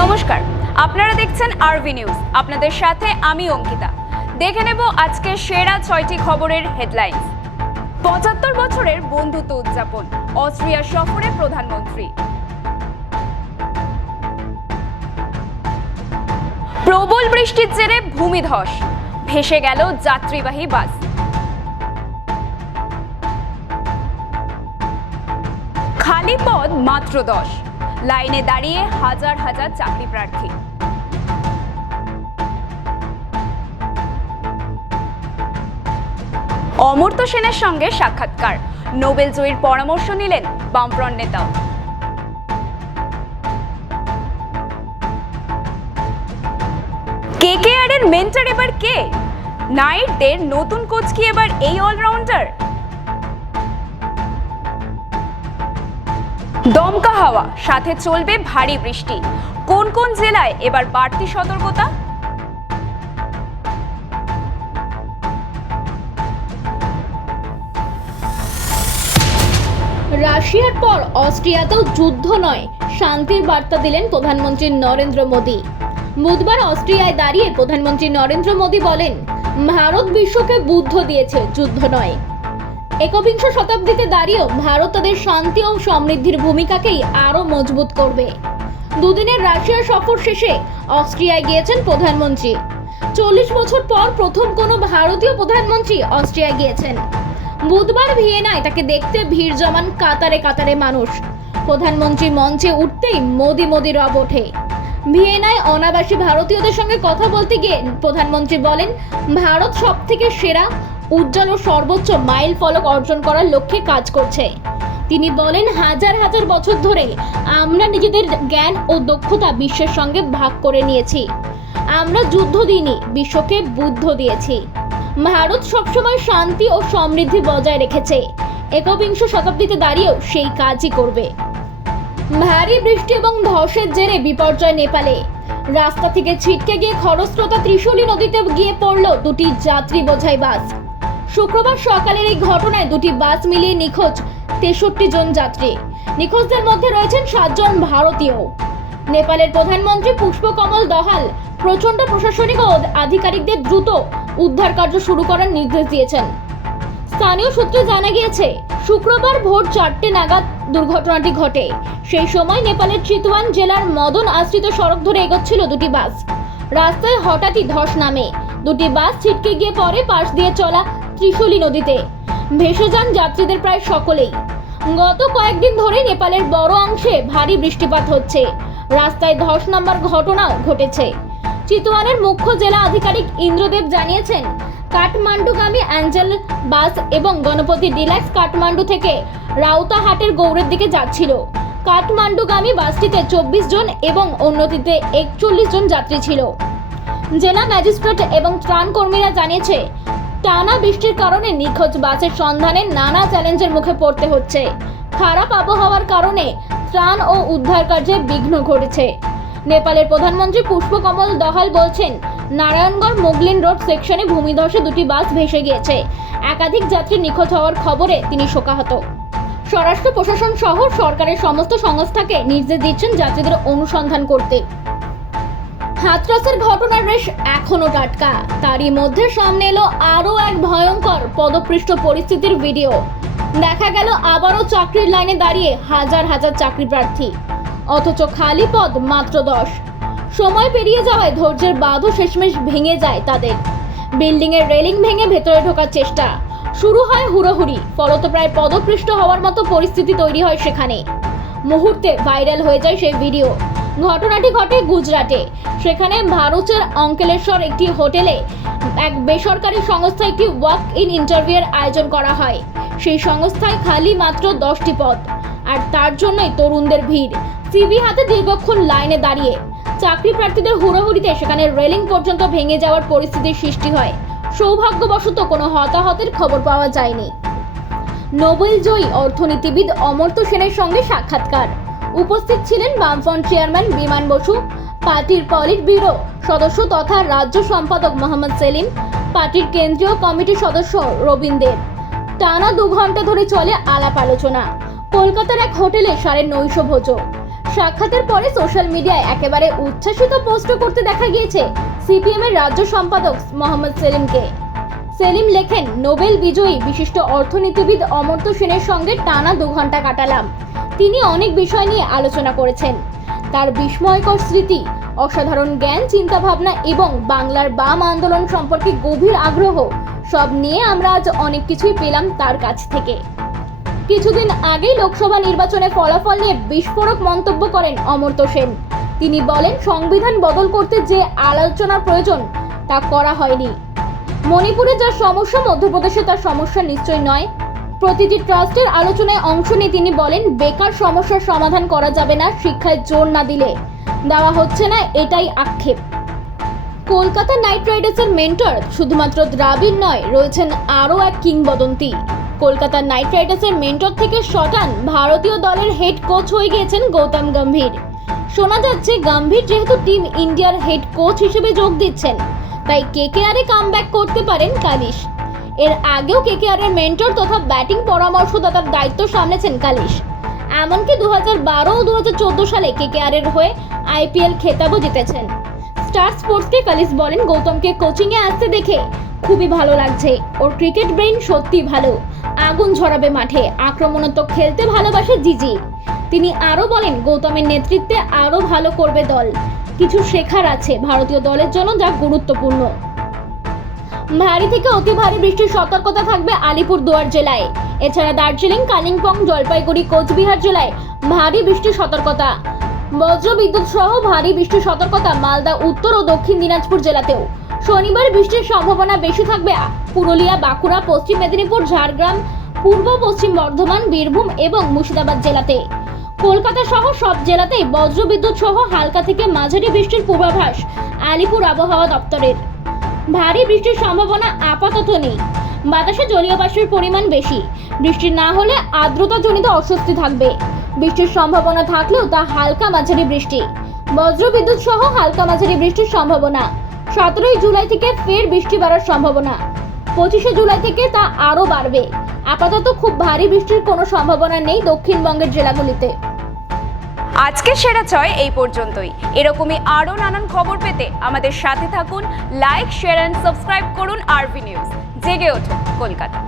নমস্কার, আপনারা দেখছেন আরভি নিউজ আপনাদের সাথে আমি অঙ্কিতা। দেখে নেব আজকে সেরা ছয়টি খবরের হেডলাইন্স পঁচাত্তর বছরের বন্ধুত্ব উদযাপন, অস্ট্রিয়া সফরে প্রধানমন্ত্রী। প্রবল বৃষ্টির জেরে ভূমিধস ভেসে গেল যাত্রীবাহী বাস। খালি পদ মাত্র দশ লাইনে দাঁড়িয়ে হাজার হাজার চাকরি প্রার্থী। অমর্ত্য সেনের সঙ্গে সাক্ষাৎকার। নোবেল জয়ীর পরামর্শ নিলেন বামফ্রন্ট নেতাও কেকেআর এর মেন্টর এবার কে? নাইটদের নতুন কোচ কি এবার এই অলরাউন্ডার? দমকা হাওয়া, সাথে চলবে ভারী বৃষ্টি। কোন কোন জেলায় এবার বাড়তি সতর্কতা? রাশিয়ার পর অস্ট্রিয়াতেও যুদ্ধ নয়, শান্তির বার্তা দিলেন প্রধানমন্ত্রী নরেন্দ্র মোদী। বুধবার অস্ট্রিয়ায় দাঁড়িয়ে প্রধানমন্ত্রী নরেন্দ্র মোদী বলেন, ভারত বিশ্বকে বুদ্ধ দিয়েছে যুদ্ধ নয়। একবিংশ শতাব্দীতে দাঁড়িয়েও ভারত তাদের শান্তি ও সমৃদ্ধির ভূমিকাকেই আরও মজবুত করবে। দুদিনের রাশিয়া সফর শেষে অস্ট্রিয়ায় গিয়েছেন প্রধানমন্ত্রী। চল্লিশ বছর পর প্রথম কোনো ভারতীয় প্রধানমন্ত্রী অস্ট্রিয়ায় গিয়েছেন। বুধবার ভিয়েনায় তাকে দেখতে ভিড় জমান কাতারে কাতারে মানুষ। প্রধানমন্ত্রী মঞ্চে উঠতেই মোদি মোদি রব ওঠে। ভিয়েনায় অনাবাসী ভারতীয়দের সঙ্গে কথা বলতে গিয়ে প্রধানমন্ত্রী বলেন, ভারত সব থেকে সেরা উজ্জ্বল ও সর্বোচ্চ মাইল ফলক অর্জন করার লক্ষ্যে কাজ করছে। তিনি বলেন, হাজার হাজার বছর ধরে আমরা নিজেদের জ্ঞান ও দক্ষতা বিশ্বের সঙ্গে ভাগ করে নিয়েছি। আমরা যুদ্ধ দিইনি, বিশ্বকে বুদ্ধ দিয়েছি। ভারত সবসময় শান্তি ও সমৃদ্ধি বজায় রেখেছে। একবিংশ শতাব্দীতে দাঁড়িয়েও সেই কাজই করবে। ভারী বৃষ্টি এবং ধসের জেরে বিপর্যয় নেপালে। রাস্তা থেকে ছিটকে গিয়ে খরস্রোতা ত্রিশূলী নদীতে গিয়ে পড়ল দুটি যাত্রী বোঝাই বাস। শুক্রবার সকালের এই ঘটনায় দুটি বাস মিলিয়ে নিখোঁজ তেষট্টি জন যাত্রী। নিখোঁজদের মধ্যে রয়েছেন সাতজন ভারতীয়। নেপালের প্রধানমন্ত্রী পুষ্পকমল দহাল প্রচণ্ড প্রশাসনিক ও আধিকারিকদের দ্রুত উদ্ধার কার্য শুরু করার নির্দেশ দিয়েছেন। স্থানীয় সূত্রে জানা গিয়েছে, শুক্রবার ভোর চারটে নাগাদ দুর্ঘটনাটি ঘটে। সেই সময় নেপালের চিতওয়ান জেলার মদন আশ্রিত সড়ক ধরে এগোচ্ছিল দুটি বাস। রাস্তায় হঠাৎই ধস নামে। দুটি বাস ছিটকে গিয়ে পরে পাশ দিয়ে চলা ত্রিশূলী নদীতে। ভেসে যান যাত্রীদের প্রায় সকলেই। গত কয়েকদিন ধরে নেপালের বড় অংশে ভারী বৃষ্টিপাত হচ্ছে। রাস্তায় ধস নাম্বার ঘটনাও ঘটেছে। চিতওয়ানের মুখ্য জেলা আধিকারিক ইন্দ্রদেব জানিয়েছেন, কাঠমান্ডুগামী অ্যাঞ্জেল বাস এবং গণপতি ডিলাক্স কাঠমান্ডু থেকে রাউতাহাটের গৌড়ের দিকে যাচ্ছিল। কাঠমান্ডুগামী বাসটিতে চব্বিশ জন এবং অন্যটিতে একচল্লিশ জন যাত্রী ছিল। জেলা ম্যাজিস্ট্রেট এবং ত্রাণ কর্মীরা জানিয়েছে টানা বৃষ্টির কারণে নিখোঁজ বাসের সন্ধানে নানা চ্যালেঞ্জের মুখে পড়তে হচ্ছে। খারাপ আবহাওয়ার কারণে ত্রাণ ও উদ্ধার কার্যে বিঘ্ন ঘটেছে। নেপালের প্রধানমন্ত্রী পুষ্পকমল দহাল বলছেন, নারায়ণগড় মুগলিন রোড সেকশনে ভূমিধসে দুটি বাস ভেসে গিয়েছে। একাধিক যাত্রী নিখোঁজ হওয়ার খবরে তিনি শোকাহত। স্বরাষ্ট্র প্রশাসন সহ সরকারের সমস্ত সংস্থাকে নির্দেশ দিচ্ছেন যাত্রীদের অনুসন্ধান করতে। হাতরাসের ঘটনার রেশ এখনও টাটকা। তারই মধ্যে সামনে এলো আরও এক ভয়ঙ্কর পদপৃষ্ঠ পরিস্থিতির ভিডিও। দেখা গেল আবারও চাকরির লাইনে দাঁড়িয়ে হাজার হাজার চাকরি প্রার্থী। অথচ খালি পদ মাত্র দশ। সময় পেরিয়ে যাওয়ায় ধৈর্যের বাঁধও শেষমেশ ভেঙে যায় তাদের। বিল্ডিংয়ের রেলিং ভেঙে ভেতরে ঢোকার চেষ্টা। শুরু হয় হুড়োহুড়ি, ফলত প্রায় পদপৃষ্ট হওয়ার মতো পরিস্থিতি তৈরি হয় সেখানে। মুহূর্তে ভাইরাল হয়ে যায় সেই ভিডিও। ঘটনাটি ঘটে গুজরাটে। সেখানে ভারতের অঙ্কেলেশ্বর একটি হোটেলে এক বেসরকারি সংস্থা একটি ওয়াক ইন ইন্টারভিউয়ের আয়োজন করা হয়। সেই সংস্থায় খালি মাত্র দশটি পদ, আর তার জন্যই তরুণদের ভিড়। সিভি হাতে দীর্ঘক্ষণ লাইনে দাঁড়িয়ে, চাকরি প্রার্থীদের হুড়োহুড়িতে সেখানে রেলিং পর্যন্ত ভেঙে যাওয়ার পরিস্থিতির সৃষ্টি হয়। সৌভাগ্যবশত কোনো হতাহতের খবর পাওয়া যায়নি। নোবেল জয়ী অর্থনীতিবিদ অমর্ত্য সেনের সঙ্গে সাক্ষাৎকার। উপস্থিত ছিলেন বামফ্রন্ট চেয়ারম্যান বিমান বসু, পার্টির পলিট ব্যুরো সদস্য তথা রাজ্য সম্পাদক মোহাম্মদ সেলিম, পার্টির কেন্দ্রীয় কমিটির সদস্য রবীন দেব। টানা দু ঘণ্টা ধরে চলে আলাপ আলোচনা। কলকাতার এক হোটেলে সাড়ে নৈশ ভোজ সাক্ষাতের পরে সোশ্যাল মিডিয়ায় একেবারে উচ্ছ্বাসিত পোস্ট করতে দেখা গিয়েছে সিপিএম এর রাজ্য সম্পাদক মোহাম্মদ সেলিমকে। সেলিম লেখেন, নোবেল বিজয়ী বিশিষ্ট অর্থনীতিবিদ অমর্ত্য সেনের সঙ্গে টানা দু ঘণ্টা কাটালাম। তিনি অনেক বিষয় নিয়ে আলোচনা করেছেন। তার বিস্ময়কর স্মৃতি, অসাধারণ জ্ঞান, চিন্তাভাবনা এবং বাংলার বাম আন্দোলন সম্পর্কে গভীর আগ্রহ, সব নিয়ে আমরা আজ অনেক কিছুই পেলাম তার কাছ থেকে। কিছুদিন আগেই লোকসভা নির্বাচনে ফলাফল নিয়ে বিস্ফোরক মন্তব্য করেন অমর্ত্য সেন। তিনি বলেন, সংবিধান বদল করতে যে আলোচনা প্রয়োজন, তা করা হয়নি। মণিপুরে যা সমস্যা, মধ্যপ্রদেশে তার সমস্যা নিশ্চয় নয়। প্রতিটি ট্রাস্টের আলোচনায় অংশ নিয়ে তিনি বলেন, বেকার সমস্যার সমাধান করা যাবে না, শিক্ষায় জোর না দিলে। দেওয়া হচ্ছে না, এটাই আক্ষেপ। কলকাতা নাইট রাইডার্সের মেন্টর শুধুমাত্র দ্রাবিড় নয়, রয়েছেন আরও এক কিংবদন্তি। কলকাতা নাইট রাইডার্সের মেন্টর থেকে শটান ভারতীয় দলের হেড কোচ হয়ে গিয়েছেন গৌতম গম্ভীর। শোনা যাচ্ছে, গম্ভীর যেহেতু টিম ইন্ডিয়ার হেড কোচ হিসেবে যোগ দিচ্ছেন, তাই কেকেআরে কামব্যাক করতে পারেন কালিশ। এর আগেও কেকেআর এর মেন্টর তথা ব্যাটিং পরামর্শদাতার দায়িত্ব সামলেছেন কালিশ। এমনকি দু হাজার বারো ও দু হাজার চোদ্দ সালে কেকেআর এর হয়ে আইপিএল খেতাবও জিতেছেন। স্টার স্পোর্টসকে কালিস বলেন, গৌতমকে কোচিংয়ে আসতে দেখে খুবই ভালো লাগছে। ওর ক্রিকেট ব্রেইন সত্যি ভালো। আগুন ঝরাবে মাঠে, আক্রমণাত্মক খেলতে ভালোবাসে জিজি। তিনি আরও বলেন, গৌতমের নেতৃত্বে আরও ভালো করবে দল। কিছু শেখার আছে, ভারতীয় দলের জন্য যা গুরুত্বপূর্ণ। ভারী থেকে অতি ভারী বৃষ্টির সতর্কতা থাকবে আলিপুর দুয়ার জেলায়। এছাড়া দার্জিলিং, কালিম্পং, জলপাইগুড়ি, কোচবিহার জেলায় ভারী বৃষ্টির সতর্কতা। বজ্র বিদ্যুৎ সহ ভারী বৃষ্টির সতর্কতা মালদা, উত্তর ও দক্ষিণ দিনাজপুর জেলাতেও। শনিবার বৃষ্টির সম্ভাবনা বেশি থাকবে পুরুলিয়া, বাঁকুড়া, পশ্চিম মেদিনীপুর, ঝাড়গ্রাম, পূর্ব পশ্চিম বর্ধমান, বীরভূম এবং মুর্শিদাবাদ জেলাতে। কলকাতা সহ সব জেলাতেই বজ্রবিদ্যুৎ সহ হালকা থেকে মাঝারি বৃষ্টির পূর্বাভাস আলিপুর আবহাওয়া দপ্তরের। ভারী বৃষ্টির সম্ভাবনা আপাতত নেই। বাতাসে জলীয় বাষ্পের পরিমাণ বেশি। বৃষ্টি না হলে আর্দ্রতাজনিত অস্বস্তি থাকবে। বৃষ্টির সম্ভাবনা থাকলেও তা হালকা মাঝারি বৃষ্টি। বজ্রবিদ্যুৎ সহ হালকা মাঝারি বৃষ্টির সম্ভাবনা। সতেরোই জুলাই থেকে ফের বৃষ্টি বাড়ার সম্ভাবনা। পঁচিশে জুলাই থেকে তা আরও বাড়বে। আপাতত খুব ভারী বৃষ্টির কোনো সম্ভাবনা নেই দক্ষিণবঙ্গের জেলাগুলিতে। আজকের সেরা ছয় এই পর্যন্তই। এরকমই আরও নানান খবর পেতে আমাদের সাথে থাকুন লাইক শেয়ার অ্যান্ড সাবস্ক্রাইব করুন আরবি নিউজ জেগে ওঠো কলকাতা।